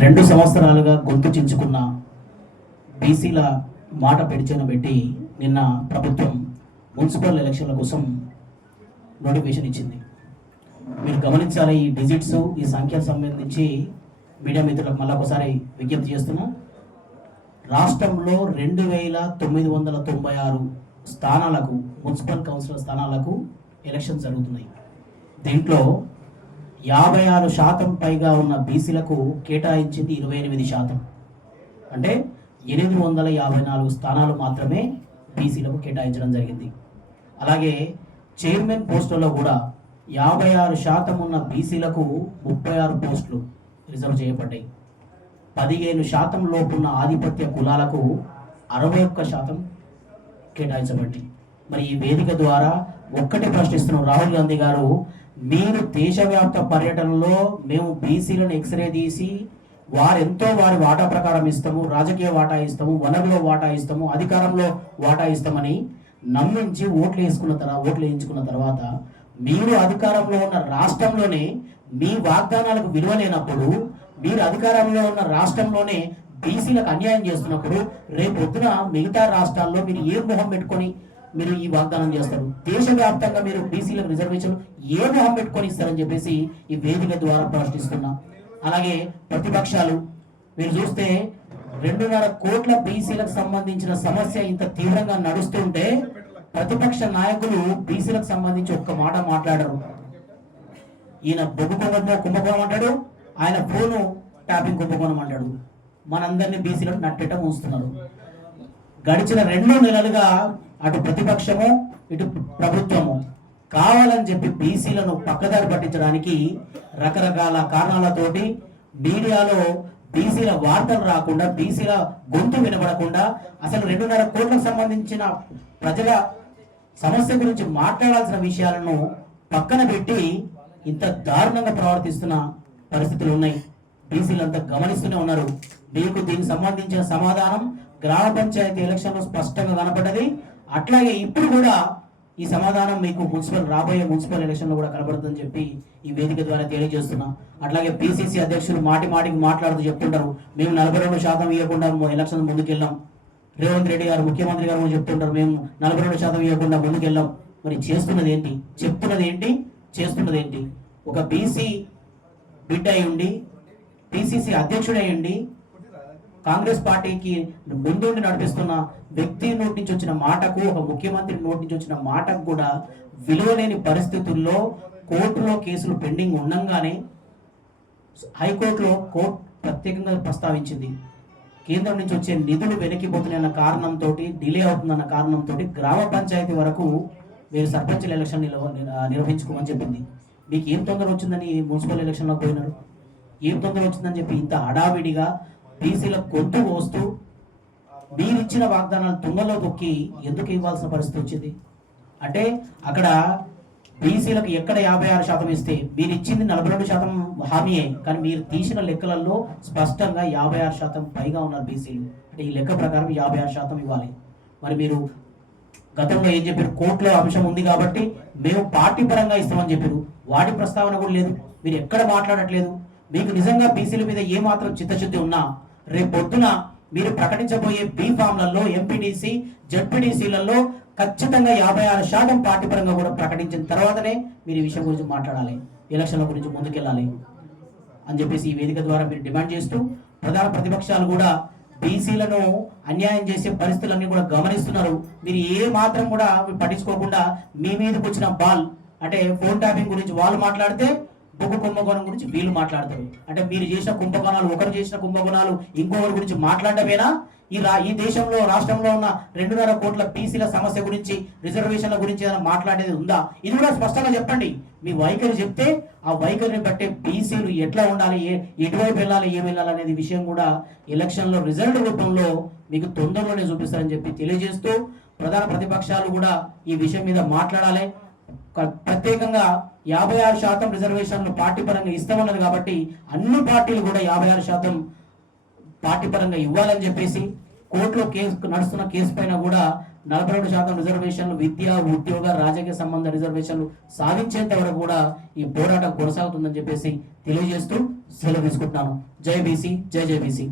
2 సంవత్సరాలుగా గొంతు చించుకున్న బీసీల మాట పెడిచెను పెట్టి నిన్న ప్రభుత్వం మున్సిపల్ ఎలక్షన్ల కోసం నోటిఫికేషన్ ఇచ్చింది. మీరు గమనించాలి, ఈ డిజిట్స్ ఈ సంఖ్యకు సంబంధించి మీడియా మిత్రులకు మళ్ళీ ఒకసారి విజ్ఞప్తి చేస్తున్నా. రాష్ట్రంలో 2996 స్థానాలకు మున్సిపల్ కౌన్సిలర్ స్థానాలకు ఎలక్షన్ జరుగుతున్నాయి. దీంట్లో 56% పైగా ఉన్న బీసీలకు కేటాయించింది 28%. అంటే 854 స్థానాలు మాత్రమే బీసీలకు కేటాయించడం జరిగింది. అలాగే చైర్మన్ పోస్టులలో కూడా 56% ఉన్న బీసీలకు 36 పోస్టులు రిజర్వ్ చేయబడ్డాయి. 15% లోపున్న ఆధిపత్య కులాలకు 61% కేటాయించబడ్డాయి. మరి ఈ వేదిక ద్వారా ఒక్కటే ప్రశ్నిస్తున్నాం, రాహుల్ గాంధీ గారు, మీరు దేశవ్యాప్త పర్యటనలో మేము బీసీలను ఎక్స్రే తీసి వారెంతో వారి వాటా ప్రకారం ఇస్తాము, రాజకీయ వాటా ఇస్తాము, వనరులో వాటా ఇస్తాము, అధికారంలో వాటా ఇస్తామని నమ్మించి ఓట్లు వేయించుకున్న తర్వాత మీరు అధికారంలో ఉన్న రాష్ట్రంలోనే మీ వాగ్దానాలకు విలువ లేనప్పుడు, మీరు అధికారంలో ఉన్న రాష్ట్రంలోనే బీసీలకు అన్యాయం చేస్తున్నప్పుడు రేపొద్దున మిగతా రాష్ట్రాల్లో మీరు ఏ మొహం పెట్టుకొని మీరు ఈ వాగ్దానం చేస్తారు? దేశవ్యాప్తంగా మీరు బీసీలకు రిజర్వేషన్ ఏ మొహం పెట్టుకొని ఇస్తారని చెప్పేసి ఈ వేదిక ద్వారా ప్రశ్నిస్తున్నా. అలాగే ప్రతిపక్షాలు మీరు చూస్తే 2.5 కోట్ల బీసీలకు సంబంధించిన సమస్య ఇంత తీవ్రంగా నడుస్తుంటే ప్రతిపక్ష నాయకులు బీసీలకు సంబంధించి ఒక్క మాట మాట్లాడరు. ఈయన బొగ్గు కుంభకోణం అంటాడు, ఆయన ఫోను ట్యాపింగ్ కుంభకోణం అంటాడు. మనందరినీ బీసీలను నట్టేట ఉంచుతున్నారు. గడిచిన 2 నెలలుగా అటు ప్రతిపక్షము ఇటు ప్రభుత్వము కావాలని చెప్పి బీసీలను పక్కదారి పట్టించడానికి రకరకాల కారణాలతోటి మీడియాలో బీసీల వార్తలు రాకుండా, బీసీల గొంతు వినబడకుండా, అసలు 2.5 కోట్లకు సంబంధించిన ప్రజల సమస్య గురించి మాట్లాడాల్సిన విషయాలను పక్కన పెట్టి ఇంత దారుణంగా ప్రవర్తిస్తున్న పరిస్థితులు ఉన్నాయి. బీసీలంతా గమనిస్తూనే ఉన్నారు. మీకు దీనికి సంబంధించిన సమాధానం గ్రామ పంచాయతీ ఎలక్షన్లో స్పష్టంగా కనపడ్డది. అట్లాగే ఇప్పుడు కూడా ఈ సమాధానం మీకు రాబోయే మున్సిపల్ ఎలక్షన్లో కూడా కనబడుతుందని చెప్పి ఈ వేదిక ద్వారా తెలియజేస్తున్నా. అట్లాగే పిసిసి అధ్యక్షులు మాటికి మాట్లాడుతూ చెప్తుంటారు, మేము 42% ఇవ్వకుండా ఎలక్షన్ ముందుకెళ్ళాం. రేవంత్ రెడ్డి గారు ముఖ్యమంత్రి గారు చెప్తుంటారు, మేము 42% ఇవ్వకుండా ముందుకెళ్ళాం. మరి చేస్తున్నది ఏంటి? చెప్తున్నది ఏంటి? చేస్తున్నది ఏంటి? ఒక బీసీ బిడ్డ అయి ఉండి, పిసిసి అధ్యక్షుడై ఉండి, కాంగ్రెస్ పార్టీకి ముందుండి నడిపిస్తున్న వ్యక్తి నోటి నుంచి వచ్చిన మాటకు, ఒక ముఖ్యమంత్రి నోటి నుంచి వచ్చిన మాటకు కూడా విలువలేని పరిస్థితుల్లో కోర్టులో కేసులు పెండింగ్ ఉండగానే హైకోర్టులో కోర్టు ప్రత్యేకంగా ప్రస్తావించింది. కేంద్రం నుంచి వచ్చే నిధులు వెనక్కిపోతున్నాయన్న కారణంతో, డిలే అవుతుందన్న కారణంతో గ్రామ పంచాయతీ వరకు మీరు సర్పంచుల ఎలక్షన్ నిర్వహించుకోమని చెప్పింది. మీకు ఏం తొందర వచ్చిందని మున్సిపల్ ఎలక్షన్లో పోయినారు? ఏం తొందర వచ్చిందని చెప్పి ఇంత హడావిడిగా బీసీల గొంతు కోస్తూ మీరిచ్చిన వాగ్దానాలు తుంగలో తొక్కి ఎందుకు ఇవ్వాల్సిన పరిస్థితి వచ్చింది? అంటే అక్కడ బీసీలకు ఎక్కడ 56% ఇస్తే మీరు ఇచ్చింది 42% హామీయే, కానీ మీరు తీసిన లెక్కలలో స్పష్టంగా 56% పైగా ఉన్నారు బీసీలు. అంటే ఈ లెక్క ప్రకారం 56% ఇవ్వాలి. మరి మీరు గతంలో ఏం చెప్పారు? కోర్టులో అంశం ఉంది కాబట్టి మేము పార్టీ పరంగా ఇస్తామని చెప్పారు. వాటి ప్రస్తావన కూడా లేదు. మీరు ఎక్కడ మాట్లాడట్లేదు. మీకు నిజంగా బీసీల మీద ఏ మాత్రం చిత్తశుద్ధి ఉన్నా రేపు పొద్దున మీరు ప్రకటించబోయే బీ ఫామ్లలో, ఎంపీడీసీ, జడ్పీడీసీలలో ఖచ్చితంగా 56% పార్టీ పరంగా కూడా ప్రకటించిన తర్వాతనే మీరు ఈ విషయం గురించి మాట్లాడాలి, ఎలక్షన్ల గురించి ముందుకెళ్ళాలి అని చెప్పేసి ఈ వేదిక ద్వారా మీరు డిమాండ్ చేస్తూ, ప్రధాన ప్రతిపక్షాలు కూడా బీసీలను అన్యాయం చేసే పరిస్థితులన్నీ కూడా గమనిస్తున్నారు. మీరు ఏ మాత్రం కూడా పట్టించుకోకుండా మీ మీదకి వచ్చిన బాల్, అంటే ఫోన్ ట్యాపింగ్ గురించి వాళ్ళు మాట్లాడితే బొగ్గు కుంభకోణం గురించి వీళ్ళు మాట్లాడతారు. అంటే మీరు చేసిన కుంభకోణాలు, ఒకరు చేసిన కుంభకోణాలు ఇంకొకరి గురించి మాట్లాడటమేనా? ఈ దేశంలో, రాష్ట్రంలో ఉన్న 2.5 కోట్ల బీసీల సమస్య గురించి, రిజర్వేషన్ల గురించి ఏదైనా మాట్లాడేది ఉందా? ఇది కూడా స్పష్టంగా చెప్పండి. మీ వైఖరి చెప్తే ఆ వైఖరిని బట్టే బీసీలు ఎట్లా ఉండాలి, ఎటువైపు వెళ్ళాలి, ఏం వెళ్ళాలి అనేది విషయం కూడా ఎలక్షన్లో రిజల్ట్ రూపంలో మీకు తొందరలోనే చూపిస్తారని చెప్పి తెలియజేస్తూ, ప్రధాన ప్రతిపక్షాలు కూడా ఈ విషయం మీద మాట్లాడాలి. ప్రత్యేకంగా 56% రిజర్వేషన్లు పార్టీ పరంగా ఇస్తామన్నది కాబట్టి అన్ని పార్టీలు కూడా 56% పార్టీ పరంగా ఇవ్వాలని చెప్పేసి, కోర్టులో నడుస్తున్న కేసు పైన కూడా 42% రిజర్వేషన్లు విద్య, ఉద్యోగ, రాజకీయ సంబంధ రిజర్వేషన్లు సాధించేంత వరకు కూడా ఈ పోరాటం కొనసాగుతుందని చెప్పేసి తెలియజేస్తూ సెలవు తీసుకుంటున్నాను. జై బీసీ, జై జై బీసీ.